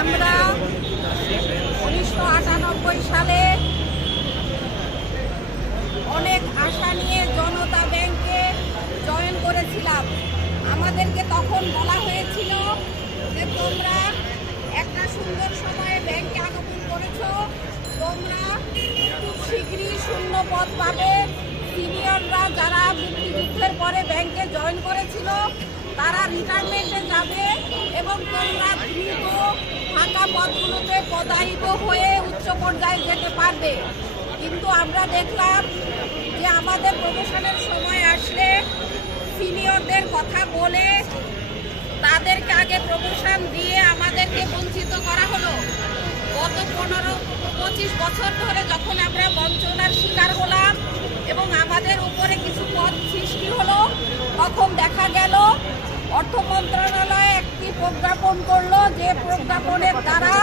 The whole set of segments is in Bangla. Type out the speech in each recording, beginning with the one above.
আমরা 1998 সালে অনেক আশা নিয়ে জনতা ব্যাংকে জয়েন করেছিলাম। আমাদেরকে তখন বলা হয়েছিল যে তোমরা একটা সুন্দর সময়ে ব্যাংকে আগমন করেছো, তোমরা খুব শীঘ্রই শূন্য পদ পাবে। সিনিয়ররা যারা মুক্তিযুদ্ধের পরে ব্যাংকে জয়েন করেছিল তারা রিটায়ারমেন্টে যাবে এবং তোমরা দ্রুত ফাঁকা পদগুলোতে পদায়িত হয়ে উচ্চ পর্যায়ে যেতে পারবে। কিন্তু আমরা দেখলাম যে আমাদের প্রমোশনের সময় আসলে সিনিয়রদের কথা বলে তাদেরকে আগে প্রমোশন দিয়ে আমাদেরকে বঞ্চিত করা হলো। গত 15-25 বছর ধরে যখন আমরা বঞ্চনার শিকার হলাম এবং আমাদের উপরে কিছু পদ সৃষ্টি হলো, তখন দেখা গেল অর্থ মন্ত্রণালয় একটি প্রজ্ঞাপন করলো যে প্রজ্ঞাপনের দ্বারা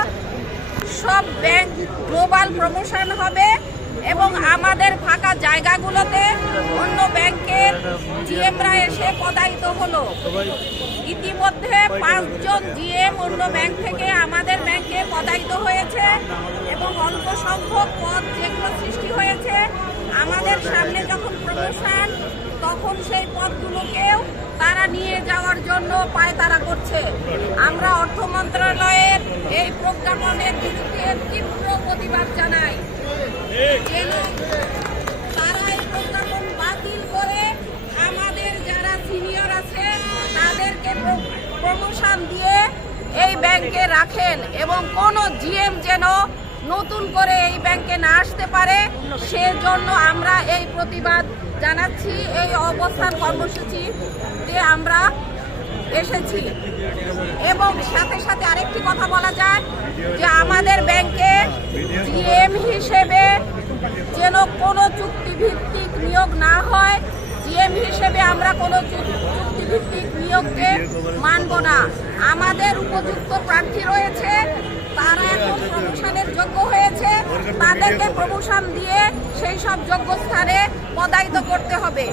সব ব্যাংক গ্লোবাল প্রমোশন হবে এবং আমাদের ফাঁকা জায়গাগুলোতে অন্য ব্যাংকের জিএমরা এসে পদায়িত হলো। ইতিমধ্যে 5 জন জিএম অন্য ব্যাংক থেকে আমাদের ব্যাংকে পদায়িত হয়েছে এবং অল্প সংখ্যক পদ যেগুলো সৃষ্টি হয়েছে আমাদের সামনে যখন প্রমোশন তখন সেই পদগুলোকেও তারা নিয়ে যাওয়ার জন্য পায়তারা করছে। আমরা অর্থ মন্ত্রণালয়ের এই প্রজ্ঞাপনের বিরুদ্ধে তীব্র প্রতিবাদ জানাই। যেন তারা এই প্রজ্ঞাপন বাতিল করে আমাদের যারা সিনিয়র আছে তাদেরকে প্রমোশন দিয়ে এই ব্যাংকে রাখেন এবং কোনো জিএম যেন নতুন করে এই ব্যাংকে না আসতে পারে, সেজন্য আমরা এই প্রতিবাদ জানাচ্ছি। এই অবস্থান কর্মসূচিতে আমরা এসেছি এবং সাথে সাথে আরেকটি কথা বলা যায় যে আমাদের ব্যাংকে জিএম হিসেবে যেন কোনো চুক্তিভিত্তিক নিয়োগ না হয়। জিএম হিসেবে আমরা কোনো চুক্তিভিত্তিক নিয়োগকে মানব না। আমাদের উপযুক্ত প্রার্থী রয়েছে, তারা এখন প্রমোশনের যোগ্য হয়েছে, তাদেরকে প্রমোশন দিয়ে সেই সব যোগ্য স্থানে পদায়িত করতে হবে।